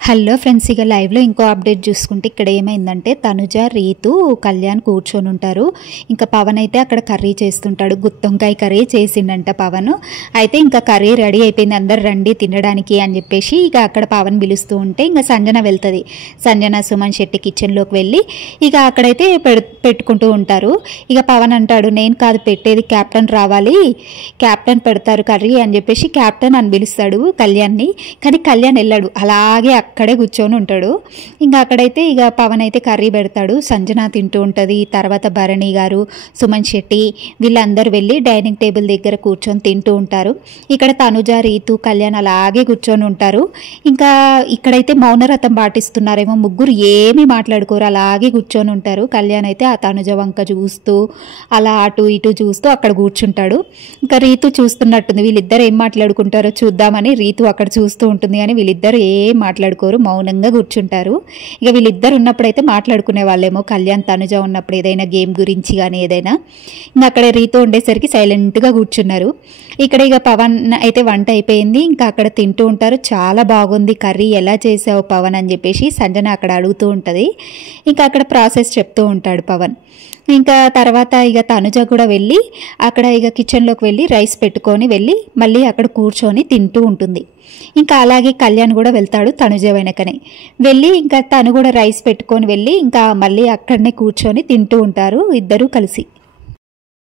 Hello friends, ఇక లైవ్లో ఇంకో అప్డేట్ చూసుకుంటే ఇక్కడ ఏమైందంటే తనుజ, రీతు, కళ్యాణ్ కూర్చొని ఉంటారు. ఇంకా పవన్ అయితే అక్కడ కర్రీ చేస్తుంటాడు. గుత్తొంకాయ కర్రీ చేసిండంట పవన్. అయితే ఇంకా కర్రీ రెడీ అయిపోయింది, అందరు రండి తినడానికి అని చెప్పేసి ఇక అక్కడ పవన్ పిలుస్తూ ఉంటే ఇంకా సంజన వెళ్తుంది. సంజన సుమన్ శెట్టి కిచెన్లోకి వెళ్ళి ఇక అక్కడైతే పెట్టుకుంటూ ఉంటారు. ఇక పవన్ అంటాడు, నేను కాదు పెట్టేది, క్యాప్టెన్ రావాలి, క్యాప్టెన్ పెడతారు కర్రీ అని చెప్పేసి క్యాప్టెన్ అని పిలుస్తాడు కళ్యాణ్ని. కానీ కళ్యాణ్ వెళ్ళాడు, అలాగే అక్కడే కూర్చొని ఉంటాడు. ఇంకా అక్కడైతే ఇక పవన్ అయితే కర్రీ పెడతాడు, సంజన తింటూ ఉంటుంది. తర్వాత భరణి గారు, సుమన్ శెట్టి వీళ్ళందరూ వెళ్ళి డైనింగ్ టేబుల్ దగ్గర కూర్చొని తింటూ ఉంటారు. ఇక్కడ తనుజ, రీతు, కళ్యాణ్ అలాగే కూర్చొని ఉంటారు. ఇంకా ఇక్కడైతే మౌనరథం పాటిస్తున్నారేమో, ముగ్గురు ఏమీ మాట్లాడుకోరు, అలాగే కూర్చొని ఉంటారు. కళ్యాణ్ అయితే ఆ తనుజ వంక చూస్తూ అలా అటు ఇటు చూస్తూ అక్కడ కూర్చుంటాడు. ఇంకా రీతు చూస్తున్నట్టుంది, వీళ్ళిద్దరు ఏం మాట్లాడుకుంటారో చూద్దామని రీతు అక్కడ చూస్తూ ఉంటుంది. కానీ వీళ్ళిద్దరు ఏం మాట్లాడుకోరు, మౌనంగా కూర్చుంటారు. ఇక వీళ్ళిద్దరు ఉన్నప్పుడైతే మాట్లాడుకునే వాళ్ళేమో, కళ్యాణ్ తనుజ ఉన్నప్పుడు ఏదైనా గేమ్ గురించి కానీ ఏదైనా. ఇంకా అక్కడ రీతు ఉండేసరికి సైలెంట్గా కూర్చున్నారు. ఇక్కడ ఇక పవన్ అయితే వంట అయిపోయింది, ఇంకా అక్కడ తింటూ ఉంటారు. చాలా బాగుంది కర్రీ, ఎలా చేసావు పవన్ అని చెప్పేసి సంజన అక్కడ అడుగుతూ ఉంటుంది. ఇంకా అక్కడ ప్రాసెస్ చెప్తూ ఉంటాడు పవన్. ఇంకా తర్వాత ఇక తనుజ కూడా వెళ్ళి అక్కడ ఇక కిచెన్లోకి వెళ్ళి రైస్ పెట్టుకొని వెళ్ళి మళ్ళీ అక్కడ కూర్చొని తింటూ ఉంటుంది. ఇంకా అలాగే కళ్యాణ్ కూడా వెళ్తాడు తనుజ వెనకనే వెళ్ళి, ఇంకా తను కూడా రైస్ పెట్టుకొని వెళ్ళి ఇంకా మళ్ళీ అక్కడనే కూర్చొని తింటూ ఉంటారు ఇద్దరూ కలిసి.